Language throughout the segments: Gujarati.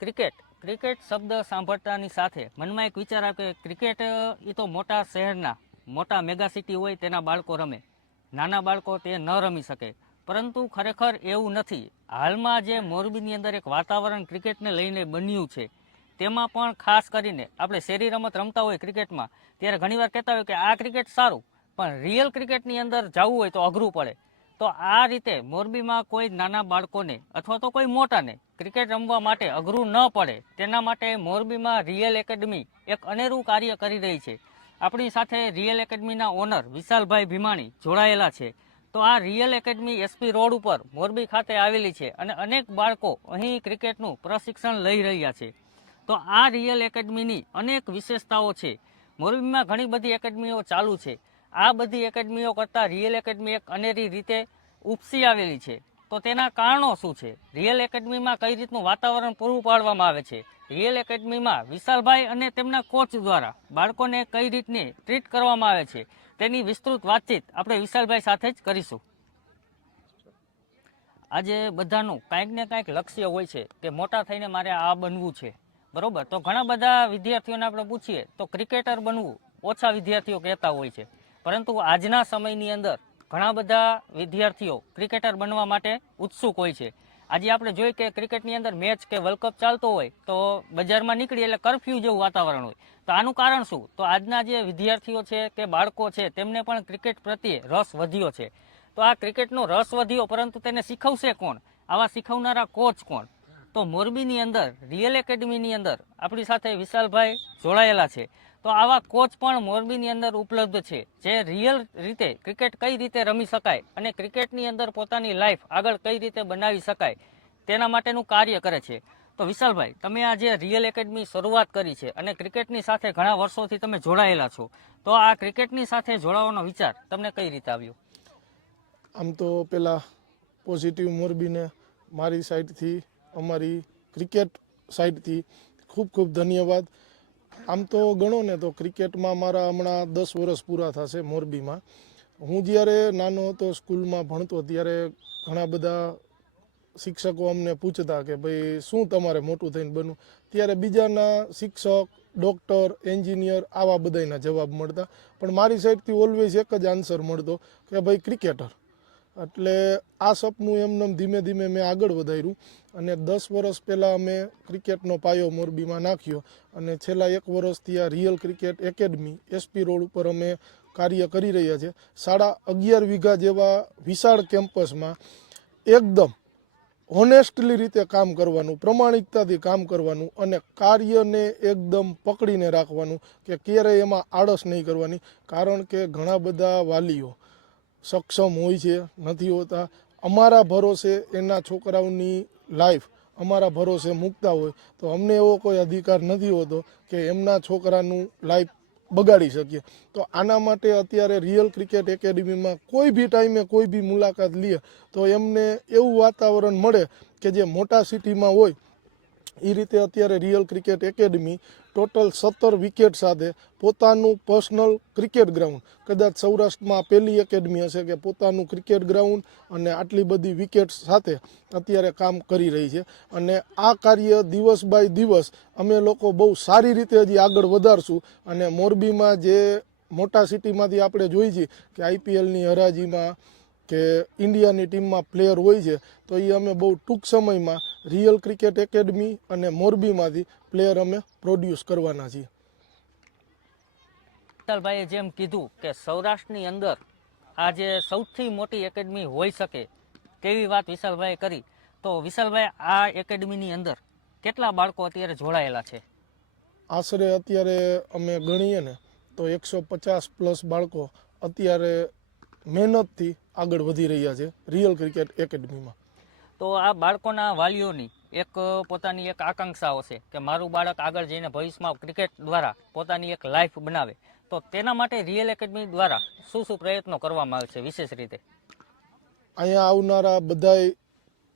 ક્રિકેટ ક્રિકેટ શબ્દ સાંભળતાની સાથે મનમાં એક વિચાર આવે કે ક્રિકેટ એ તો મોટા શહેરના મોટા મેગા સિટી હોય તેના બાળકો રમે, નાના બાળકો તે ન રમી શકે. પરંતુ ખરેખર એવું નથી. હાલમાં જે મોરબીની અંદર એક વાતાવરણ ક્રિકેટને લઈને બન્યું છે, તેમાં પણ ખાસ કરીને આપણે શેરી રમત રમતા હોય ક્રિકેટમાં, ત્યારે ઘણીવાર કહેતા હોય કે આ ક્રિકેટ સારું, પણ રિયલ ક્રિકેટની અંદર જવું હોય તો અઘરું પડે. તો આ રીતે મોરબીમાં કોઈ નાના બાળકોને અથવા તો કોઈ મોટાને ક્રિકેટ રમવા માટે અઘરું ન પડે તેના માટે મોરબીમાં રિયલ એકેડમી એક અનેરું કાર્ય કરી રહી છે. આપણી સાથે રિયલ એકેડમીના ઓનર વિશાલભાઈ ભીમાણી જોડાયેલા છે. તો આ રિયલ એકેડમી એસપી રોડ ઉપર મોરબી ખાતે આવેલી છે અને અનેક બાળકો અહીં ક્રિકેટનું પ્રશિક્ષણ લઈ રહ્યા છે. તો આ રિયલ એકેડમીની અનેક વિશેષતાઓ છે. મોરબીમાં ઘણી બધી એકેડમીઓ ચાલુ છે. આ બધી એકેડમીઓ કરતાં રિયલ એકેડમી એક અનેરી રીતે ઉપસી આવેલી છે. તો તેના કારણો શું છે? રિયલ એકેડમીમાં કઈ રીતનું વાતાવરણ પૂરું પાડવામાં આવે છે? રિયલ એકેડમીમાં વિશાલભાઈ અને તેમના કોચ દ્વારા બાળકોને કઈ રીતની ટ્રીટ કરવામાં આવે છે, તેની વિસ્તૃત વાતચીત આપણે વિશાલભાઈ સાથે જ કરીશું. આજે બધાનું કાંઈક ને કાંઈક લક્ષ્ય હોય છે કે મોટા થઈને મારે આ બનવું છે, બરોબર? તો ઘણા બધા વિદ્યાર્થીઓને આપણે પૂછીએ તો ક્રિકેટર બનવું ઓછા વિદ્યાર્થીઓ કહેતા હોય છે. પરંતુ આજના સમયની અંદર ઘણા બધા વિદ્યાર્થીઓ ક્રિકેટર બનવા માટે ઉત્સુક હોય છે. આજે આપણે જોઈએ કે ક્રિકેટની અંદર મેચ કે વર્લ્ડ કપ ચાલતો હોય તો બજારમાં નીકળી એટલે કરફ્યુ જેવું વાતાવરણ હોય. તો આનું કારણ શું? તો આજના જે વિદ્યાર્થીઓ છે કે બાળકો છે તેમને પણ ક્રિકેટ પ્રત્યે રસ વધ્યો છે. તો આ ક્રિકેટનો રસ વધ્યો, પરંતુ તેને શીખવશે કોણ? આવા શીખવનારા કોચ કોણ? તો મોરબીની અંદર રિયલ એકેડમીની અંદર આપણી સાથે વિશાલભાઈ જોડાયેલા છે. તો આવા કોચ પણ મોરબીની અંદર ઉપલબ્ધ છે, જે રિયલ રીતે ક્રિકેટ કઈ રીતે રમી શકાય અને ક્રિકેટની અંદર પોતાની લાઈફ આગળ કઈ રીતે બનાવી શકાય તેના માટેનું કાર્ય કરે છે. તો વિશાલભાઈ, તમે આ જે રિયલ એકેડમી શરૂઆત કરી છે અને ક્રિકેટની સાથે ઘણા વર્ષોથી તમે જોડાયેલા છો, તો આ ક્રિકેટની સાથે જોડાવાનો વિચાર તમને કઈ રીતે આવ્યો? આમ તો પહેલાં પોઝિટિવ મોરબીને મારી સાઈડથી, અમારી ક્રિકેટ સાઈડથી ખૂબ ખૂબ ધન્યવાદ. આમ તો ગણો ને તો ક્રિકેટમાં મારા હમણાં 10 વર્ષ પૂરા થશે મોરબીમાં. હું જ્યારે નાનો હતો, સ્કૂલમાં ભણતો, ત્યારે ઘણા બધા શિક્ષકો અમને પૂછતા કે ભાઈ શું તમારે મોટું થઈને બનવું? ત્યારે બીજાના શિક્ષક, ડૉક્ટર, એન્જિનિયર આવા બધાના જવાબ મળતા, પણ મારી સાઈડથી ઓલવેઝ એક જ આન્સર મળતો કે ભાઈ ક્રિકેટર. એટલે આ સપનું એમને ધીમે ધીમે મેં આગળ વધાર્યું અને 10 વર્ષ પહેલાં અમે ક્રિકેટનો પાયો મોરબીમાં નાખ્યો અને છેલ્લા 1 વર્ષથી આ real cricket academy SP road ઉપર અમે કાર્ય કરી રહ્યા છીએ. 11.5 વીઘા જેવા વિશાળ કેમ્પસમાં એકદમ હોનેસ્ટલી રીતે કામ કરવાનું, પ્રમાણિકતાથી કામ કરવાનું અને કાર્યને એકદમ પકડીને રાખવાનું કે ક્યારેય એમાં આળસ નહીં કરવાની. કારણ કે ઘણા બધા વાલીઓ સક્ષમ હોય છે, નથી હોતા. અમારા ભરોસે એના છોકરાઓની લાઈફ અમારા ભરોસે મૂકતા હોય તો અમને એવો કોઈ અધિકાર નથી હોતો કે એમના છોકરાનું લાઈફ બગાડી શકીએ. તો આના માટે અત્યારે રિયલ ક્રિકેટ એકેડમીમાં કોઈ બી ટાઈમે કોઈ બી મુલાકાત લે તો એમને એવું વાતાવરણ મળે કે જે મોટા સિટીમાં હોય એ રીતે અત્યારે real cricket academy total 17 wicket સાથે પોતાનું પર્સનલ ક્રિકેટ ગ્રાઉન્ડ, કદાચ સૌરાષ્ટ્રમાં પહેલી એકેડમી હશે કે પોતાનું ક્રિકેટ ગ્રાઉન્ડ અને આટલી બધી વિકેટ સાથે અત્યારે કામ કરી રહી છે. અને આ કાર્ય દિવસ બાય દિવસ અમે લોકો બહુ સારી રીતે હજી આગળ વધારશું. અને મોરબીમાં જે મોટા સિટીમાંથી આપણે જોઈ છીએ કે આઈપીએલની હરાજીમાં કે ઇન્ડિયાની ટીમમાં પ્લેયર હોય છે, તો એ અમે બહુ ટૂંક સમયમાં રિયલ ક્રિકેટ એકેડમી અને મોરબીમાંથી પ્લેયર અમે પ્રોડ્યુસ કરવાના છીએ. વિશાલભાઈએ જેમ કીધું કે સૌરાષ્ટ્રની અંદર આ જે સૌથી મોટી એકેડમી હોઈ શકે તેવી વાત વિશાલભાઈએ કરી. તો વિશાલભાઈ, આ એકેડમીની અંદર કેટલા બાળકો અત્યારે જોડાયેલા છે? આશરે અત્યારે અમે ગણીએ ને તો 150+ બાળકો અત્યારે મહેનતથી આગળ વધી રહ્યા છે રિયલ ક્રિકેટ એકેડમીમાં. તો આ બાળકોના વાલીઓની એક પોતાની એક આકાંક્ષાઓ છે કે મારું બાળક આગળ જઈને ભવિષ્યમાં ક્રિકેટ દ્વારા પોતાની એક લાઈફ બનાવે. તો તેના માટે રિયલ એકેડમી દ્વારા શું શું પ્રયત્નો કરવામાં આવે છે વિશેષ રીતે? અહીંયા આવનારા બધાય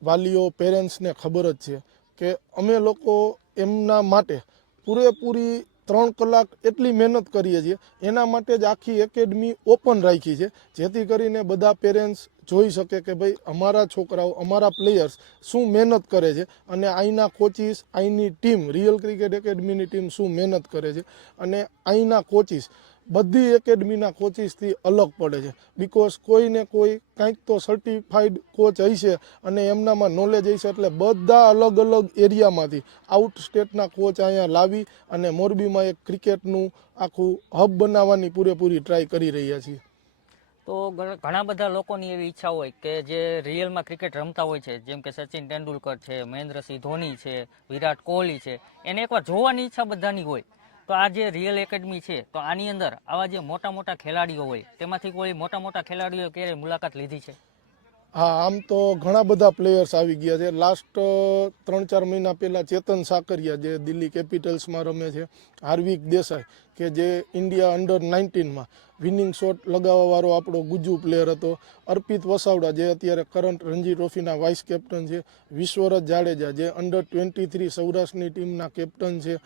વાલીઓ, પેરેન્ટ્સને ખબર જ છે કે અમે લોકો એમના માટે પૂરેપૂરી 3 કલાક એટલી મહેનત કરીએ છીએ. એના માટે જ આખી એકેડમી ઓપન રાખી છે, જેથી કરીને બધા પેરેન્ટ્સ જોઈ શકે કે ભાઈ અમારા છોકરાઓ, અમારા પ્લેયર્સ શું મહેનત કરે છે અને અહીંના કોચિસ, અહીંની ટીમ, રિયલ ક્રિકેટ એકેડમીની ટીમ શું મહેનત કરે છે. અને અહીંના કોચિસ બધી એકેડમીના કોચિસથી અલગ પડે છે, બિકોઝ કોઈને કોઈ કંઈક તો સર્ટિફાઈડ કોચ હશે અને એમનામાં નોલેજ હશે, એટલે બધા અલગ અલગ એરિયામાંથી આઉટ સ્ટેટના કોચ અહીંયા લાવી અને મોરબીમાં એક ક્રિકેટનું આખું હબ બનાવવાની પૂરેપૂરી ટ્રાય કરી રહ્યા છીએ. તો ઘણા બધા લોકોની એવી ઈચ્છા હોય કે જે રિયલમાં ક્રિકેટ રમતા હોય છે, જેમ કે સચિન તેંડુલકર છે, મહેન્દ્રસિંહ ધોની છે, વિરાટ કોહલી છે, એને એકવાર જોવાની ઈચ્છા બધાની હોય. તો આ જે રિયલ એકેડમી છે, તો આની અંદર આવા જે મોટા મોટા ખેલાડીઓ હોય, તેમાંથી કોઈ મોટા મોટા ખેલાડીઓ ક્યારેય મુલાકાત લીધી છે? હા, આમ તો ઘણા બધા પ્લેયર્સ આવી ગયા છે. લાસ્ટ 3-4 મહિના પહેલાં ચેતન સાકરિયા, જે દિલ્હી કેપિટલ્સમાં રમે છે, હાર્વિક દેસાઈ, કે જે ઇન્ડિયા અંડર 19માં વિનિંગ શોટ લગાવવાવાળો આપણો ગુજ્જુ પ્લેયર હતો, અર્પિત વસાવડા, જે અત્યારે કરંટ રણજી ટ્રોફીના વાઇસ કેપ્ટન છે, વિશ્વરથ જાડેજા, જે અંડર 23 સૌરાષ્ટ્રની ટીમના કેપ્ટન છે,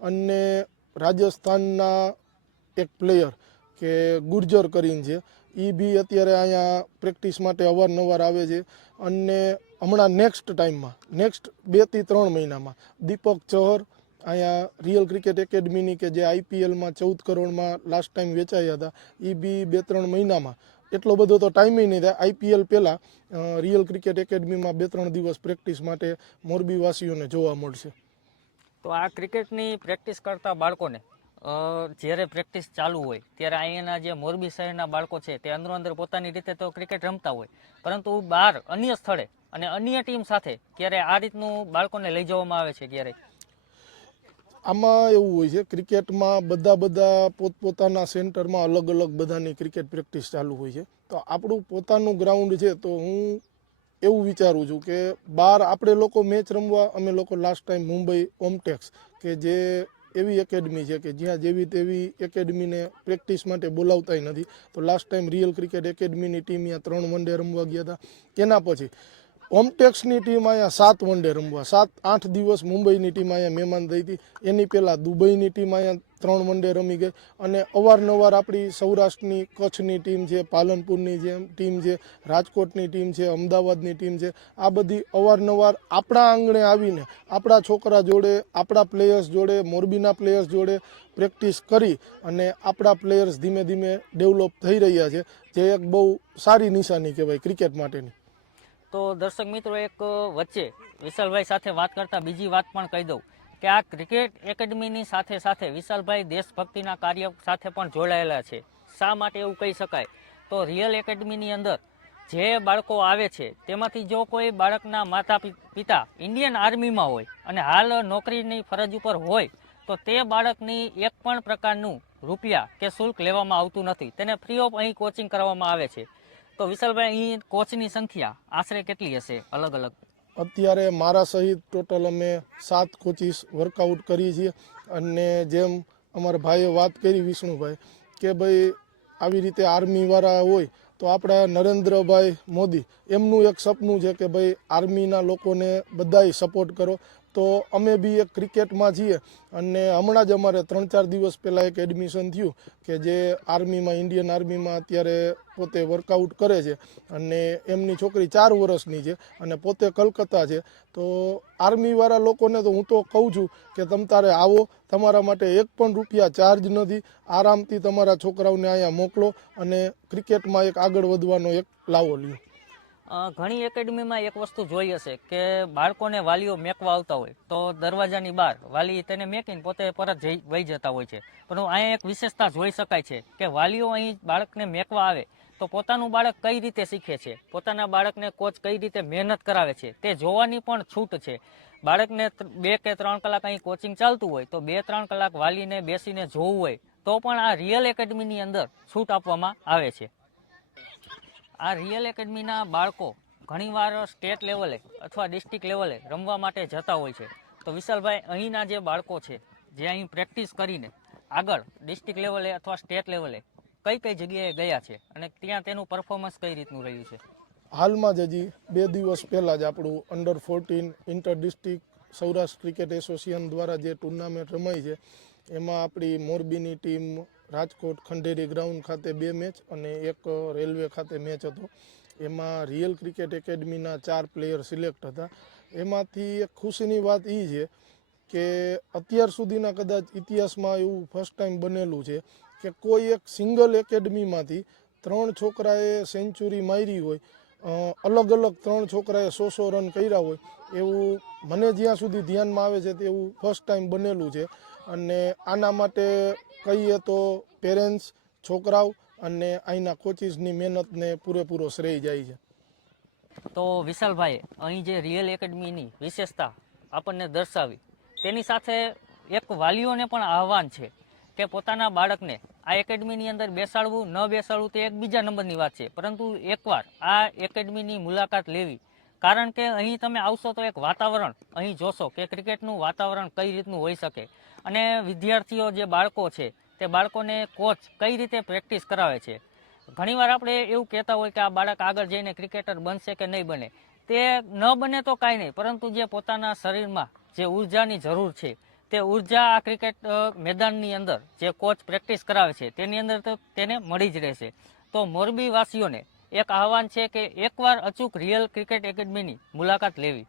અને રાજસ્થાનના એક પ્લેયર કે ગુર્જર કરીને છે, એ બી અત્યારે અહીંયા પ્રેક્ટિસ માટે અવારનવાર આવે છે. અને હમણાં નેક્સ્ટ ટાઈમમાં, નેક્સ્ટ 2 થી 3 મહિનામાં દીપક ચહર અહીંયા રિયલ ક્રિકેટ એકેડમીની, કે જે IPLમાં 14 કરોડમાં લાસ્ટ ટાઈમ વેચાયા હતા, એ બી 2-3 મહિનામાં, એટલો બધો તો ટાઈમ નહીં થાય, IPL પહેલાં રિયલ ક્રિકેટ એકેડમીમાં 2-3 દિવસ પ્રેક્ટિસ માટે મોરબીવાસીઓને જોવા મળશે. તો આ ક્રિકેટની પ્રેક્ટિસ કરતા બાળકોને જ્યારે પ્રેક્ટિસ ચાલુ હોય ત્યારે અહીંયાના જે મોરબી શહેરના બાળકો છે, તે અંદરો અંદર પોતાની રીતે તો ક્રિકેટ રમતા હોય, પરંતુ બહાર અન્ય સ્થળે અને અન્ય ટીમ સાથે ક્યારે આ રીતનું બાળકોને લઈ જવામાં આવે છે? ક્યારે આમાં એવું હોય છે, ક્રિકેટમાં બધા પોતપોતાના સેન્ટરમાં અલગ અલગ બધાની ક્રિકેટ પ્રેક્ટિસ ચાલુ હોય છે. તો આપણું પોતાનું ગ્રાઉન્ડ છે, તો હું એવું વિચારું છું કે બહાર આપણે લોકો મેચ રમવા, અમે લોકો લાસ્ટ ટાઈમ મુંબઈ ઓમટેક્સ, કે જે એવી એકેડમી છે કે જ્યાં જેવી તેવી એકેડમીને પ્રેક્ટિસ માટે બોલાવતાય નથી, તો લાસ્ટ ટાઈમ રિયલ ક્રિકેટ એકેડમીની ટીમ અહીંયા 3 વન ડે રમવા ગયા હતા. એના પછી ઓમટેક્સની ટીમ અહીંયા 7 વન ડે રમવા, 7-8 દિવસ મુંબઈની ટીમ અહીંયા મહેમાન થઈ હતી. એની પહેલાં દુબઈની ટીમ અહીંયા 3 વન ડે રમી ગઈ. અને અવારનવાર આપણી સૌરાષ્ટ્રની, કચ્છની ટીમ છે, પાલનપુરની જે ટીમ છે, રાજકોટની ટીમ છે, અમદાવાદની ટીમ છે, આ બધી અવારનવાર આપણા આંગણે આવીને આપણા છોકરા જોડે, આપણા પ્લેયર્સ જોડે, મોરબીના પ્લેયર્સ જોડે પ્રેક્ટિસ કરી અને આપણા પ્લેયર્સ ધીમે ધીમે ડેવલપ થઈ રહ્યા છે, જે એક બહુ સારી નિશાની કહેવાય ક્રિકેટ માટેની. તો દર્શક મિત્રો, એક વચ્ચે વિશાલભાઈ સાથે વાત કરતા બીજી વાત પણ કહી દઉં કે આ ક્રિકેટ એકેડમીની સાથે સાથે વિશાલભાઈ દેશભક્તિના કાર્ય સાથે પણ જોડાયેલા છે. શા માટે એવું કહી શકાય? તો રિયલ એકેડમીની અંદર જે બાળકો આવે છે, તેમાંથી જો કોઈ બાળકના માતા પિતા ઇન્ડિયન આર્મીમાં હોય અને હાલ નોકરીની ફરજ ઉપર હોય, તો તે બાળકની એક પણ પ્રકારનું રૂપિયા કે શુલ્ક લેવામાં આવતું નથી. તેને ફ્રી ઓફ અહીં કોચિંગ કરવામાં આવે છે. તો વિશાલભાઈ, અહીં કોચની સંખ્યા આશરે કેટલી હશે અલગ અલગ? અત્યારે મારા સહિત ટોટલ અમે 7 કોચિસ વર્કઆઉટ કરીએ છીએ. અને જેમ અમારા ભાઈએ વાત કરી, વિષ્ણુભાઈ, કે ભાઈ આવી રીતે આર્મીવાળા હોય તો આપણા નરેન્દ્રભાઈ મોદી, એમનું એક સપનું છે કે ભાઈ આર્મીના લોકોને બધાય સપોર્ટ કરો. તો અમે બી એક ક્રિકેટમાં છીએ. અને હમણાં જ અમારે 3-4 દિવસ પહેલાં એક એડમિશન થયું કે જે આર્મીમાં, ઇન્ડિયન આર્મીમાં અત્યારે પોતે વર્કઆઉટ કરે છે. અને એમની છોકરી 4 વર્ષની છે અને પોતે કલકત્તા છે. તો આર્મીવાળા લોકોને તો હું તો કહું છું કે તમ તારે આવો, તમારા માટે એક પણ રૂપિયા ચાર્જ નથી. આરામથી તમારા છોકરાઓને અહીંયા મોકલો અને ક્રિકેટમાં એક આગળ વધવાનો એક લાવો લ્યો. ઘણી એકેડમીમાં એક વસ્તુ જોઈ હશે કે બાળકોને વાલીઓ મેકવા આવતા હોય તો દરવાજાની બહાર વાલી તેને મેકીને પોતે પરત વહી જતા હોય છે. પણ અહીંયા એક વિશેષતા જોઈ શકાય છે કે વાલીઓ અહીં બાળકને મેકવા આવે તો પોતાનું બાળક કઈ રીતે શીખે છે, પોતાના બાળકને કોચ કઈ રીતે મહેનત કરાવે છે, તે જોવાની પણ છૂટ છે. બાળકને 2 કે 3 કલાક અહીં કોચિંગ ચાલતું હોય તો 2-3 કલાક વાલીને બેસીને જોવું હોય તો પણ આ રિયલ એકેડમીની અંદર છૂટ આપવામાં આવે છે. આ રિયલ એકેડમીના બાળકો ઘણીવાર સ્ટેટ લેવલે અથવા ડિસ્ટ્રિક્ટ લેવલે રમવા માટે જતા હોય છે. તો વિશાલભાઈ, અહીંના જે બાળકો છે, જે અહીં પ્રેક્ટિસ કરીને આગળ ડિસ્ટ્રિક્ટ લેવલે અથવા સ્ટેટ લેવલે કઈ કઈ જગ્યાએ ગયા છે અને ત્યાં તેનું પરફોર્મન્સ કઈ રીતનું રહ્યું છે? હાલમાં જ હજી 2 દિવસ પહેલાં જ આપણું under 14 inter district Saurashtra cricket association દ્વારા જે ટુર્નામેન્ટ રમાઈ છે, એમાં આપણી મોરબીની ટીમ રાજકોટ ખંડેરી ગ્રાઉન્ડ ખાતે 2 મેચ અને એક રેલવે ખાતે મેચ હતો. એમાં રિયલ ક્રિકેટ એકેડમીના 4 પ્લેયર સિલેક્ટ હતા. એમાંથી એક ખુશીની વાત એ છે કે અત્યાર સુધીના કદાચ ઇતિહાસમાં એવું ફર્સ્ટ ટાઈમ બનેલું છે કે કોઈ એક સિંગલ એકેડમીમાંથી 3 છોકરાએ સેન્ચુરી મારી હોય, અલગ અલગ 3 છોકરાએ 100 રન કર્યા હોય, એવું મને જ્યાં સુધી ધ્યાનમાં આવે છે તેવું ફર્સ્ટ ટાઈમ બનેલું છે. અને આના માટે કહીએ તો પેરેન્ટ્સ, છોકરાઓ અને અહીંના કોચિસની મહેનતને પૂરેપૂરો શ્રેય જાય છે. તો વિશાલભાઈ, અહીં જે રિયલ એકેડમીની વિશેષતા આપણને દર્શાવી, તેની સાથે એક વાલીઓને પણ આહવાન છે કે પોતાના બાળકને આ એકેડમીની અંદર બેસાડવું ન બેસાડવું તે એક બીજા નંબરની વાત છે, પરંતુ એકવાર આ એકેડમીની મુલાકાત લેવી. કારણ કે અહીં તમે આવશો તો એક વાતાવરણ અહીં જોશો કે ક્રિકેટનું વાતાવરણ કઈ રીતનું હોઈ શકે, અને વિદ્યાર્થીઓ જે બાળકો છે તે બાળકોને કોચ કઈ રીતે પ્રેક્ટિસ કરાવે છે. ઘણીવાર આપણે એવું કહેતા હોય કે આ બાળક આગળ જઈને ક્રિકેટર બનશે કે નહીં બને. તે ન બને તો કાંઈ નહીં, પરંતુ જે પોતાના શરીરમાં જે ઉર્જાની જરૂર છે તે ઉર્જા આ ક્રિકેટ મેદાનની અંદર જે કોચ પ્રેક્ટિસ કરાવે છે તેની અંદર તો તેને મળી જ રહેશે. તો મોરબી વાસીઓને એક આહવાન છે કે એકવાર અચૂક રિયલ ક્રિકેટ એકેડમીની મુલાકાત લેવી.